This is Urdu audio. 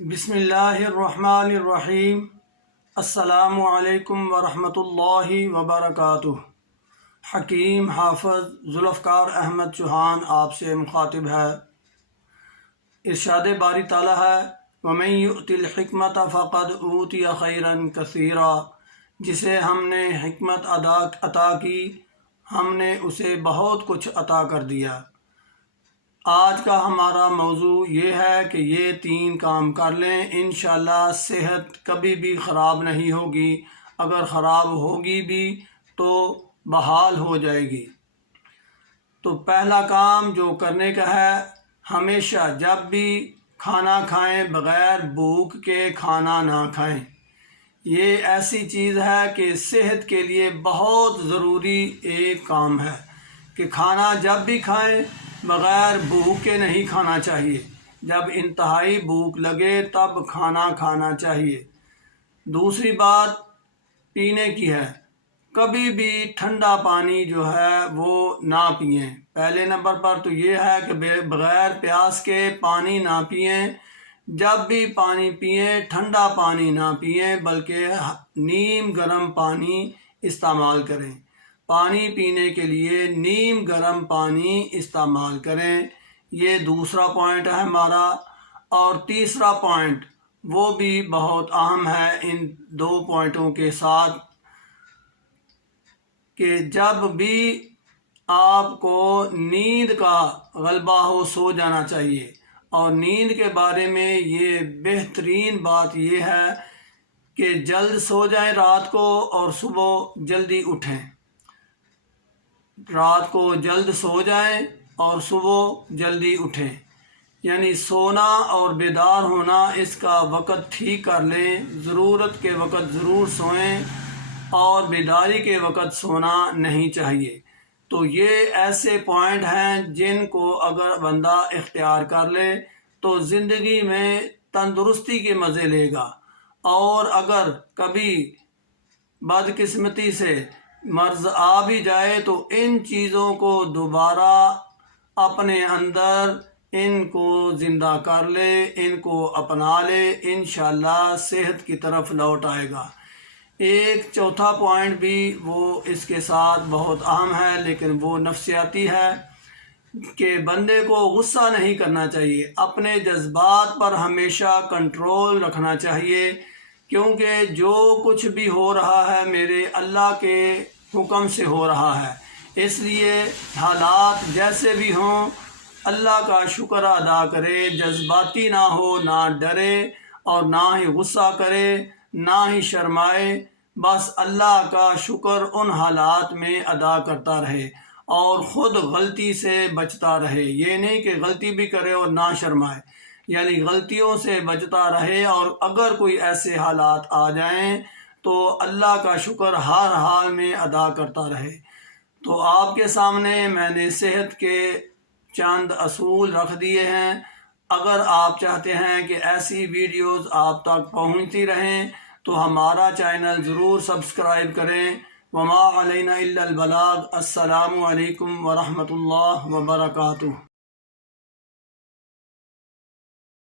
بسم اللہ الرحمن الرحیم۔ السلام علیکم ورحمۃ اللہ وبرکاتہ۔ حکیم حافظ ذوالفقار احمد چوہان آپ سے مخاطب ہے۔ ارشاد باری تعالیٰ ہے وَمَن يُؤْتِ الْحِكْمَةَ فَقَدْ أُوتِيَ خَيْرًا كَثِيرًا، جسے ہم نے حکمت عطا کی ہم نے اسے بہت کچھ عطا کر دیا۔ آج کا ہمارا موضوع یہ ہے کہ یہ 3 کام کر لیں، انشاءاللہ صحت کبھی بھی خراب نہیں ہوگی، اگر خراب ہوگی بھی تو بحال ہو جائے گی۔ تو پہلا کام جو کرنے کا ہے، ہمیشہ جب بھی کھانا کھائیں بغیر بھوک کے کھانا نہ کھائیں۔ یہ ایسی چیز ہے کہ صحت کے لیے بہت ضروری ایک کام ہے کہ کھانا جب بھی کھائیں بغیر بھوک کے نہیں کھانا چاہیے، جب انتہائی بھوک لگے تب کھانا کھانا چاہیے۔ دوسری بات پینے کی ہے، کبھی بھی ٹھنڈا پانی جو ہے وہ نہ پئیں۔ پہلے نمبر پر تو یہ ہے کہ بغیر پیاس کے پانی نہ پئیں، جب بھی پانی پئیں ٹھنڈا پانی نہ پئیں بلکہ نیم گرم پانی استعمال کریں۔ پانی پینے کے لیے نیم گرم پانی استعمال کریں، یہ دوسرا پوائنٹ ہے ہمارا۔ اور تیسرا پوائنٹ وہ بھی بہت اہم ہے ان 2 پوائنٹوں کے ساتھ، کہ جب بھی آپ کو نیند کا غلبہ ہو سو جانا چاہیے۔ اور نیند کے بارے میں یہ بہترین بات یہ ہے کہ جلد سو جائیں رات کو اور صبح جلدی اٹھیں۔ رات کو جلد سو جائیں اور صبح جلدی اٹھیں، یعنی سونا اور بیدار ہونا اس کا وقت ٹھیک کر لیں۔ ضرورت کے وقت ضرور سوئیں اور بیداری کے وقت سونا نہیں چاہیے۔ تو یہ ایسے پوائنٹ ہیں جن کو اگر بندہ اختیار کر لے تو زندگی میں تندرستی کے مزے لے گا۔ اور اگر کبھی بدقسمتی سے مرض آ بھی جائے تو ان چیزوں کو دوبارہ اپنے اندر ان کو زندہ کر لے، ان کو اپنا لے، انشاءاللہ صحت کی طرف لوٹ آئے گا۔ ایک چوتھا پوائنٹ بھی وہ اس کے ساتھ بہت اہم ہے، لیکن وہ نفسیاتی ہے کہ بندے کو غصہ نہیں کرنا چاہیے، اپنے جذبات پر ہمیشہ کنٹرول رکھنا چاہیے، کیونکہ جو کچھ بھی ہو رہا ہے میرے اللہ کے حکم سے ہو رہا ہے۔ اس لیے حالات جیسے بھی ہوں اللہ کا شکر ادا کرے، جذباتی نہ ہو، نہ ڈرے اور نہ ہی غصہ کرے، نہ ہی شرمائے، بس اللہ کا شکر ان حالات میں ادا کرتا رہے اور خود غلطی سے بچتا رہے۔ یہ نہیں کہ غلطی بھی کرے اور نہ شرمائے، یعنی غلطیوں سے بچتا رہے، اور اگر کوئی ایسے حالات آ جائیں تو اللہ کا شکر ہر حال میں ادا کرتا رہے۔ تو آپ کے سامنے میں نے صحت کے چند اصول رکھ دیے ہیں۔ اگر آپ چاہتے ہیں کہ ایسی ویڈیوز آپ تک پہنچتی رہیں تو ہمارا چینل ضرور سبسکرائب کریں۔ وما علینا الا البلاغ۔ السلام علیکم ورحمۃ اللہ وبرکاتہ۔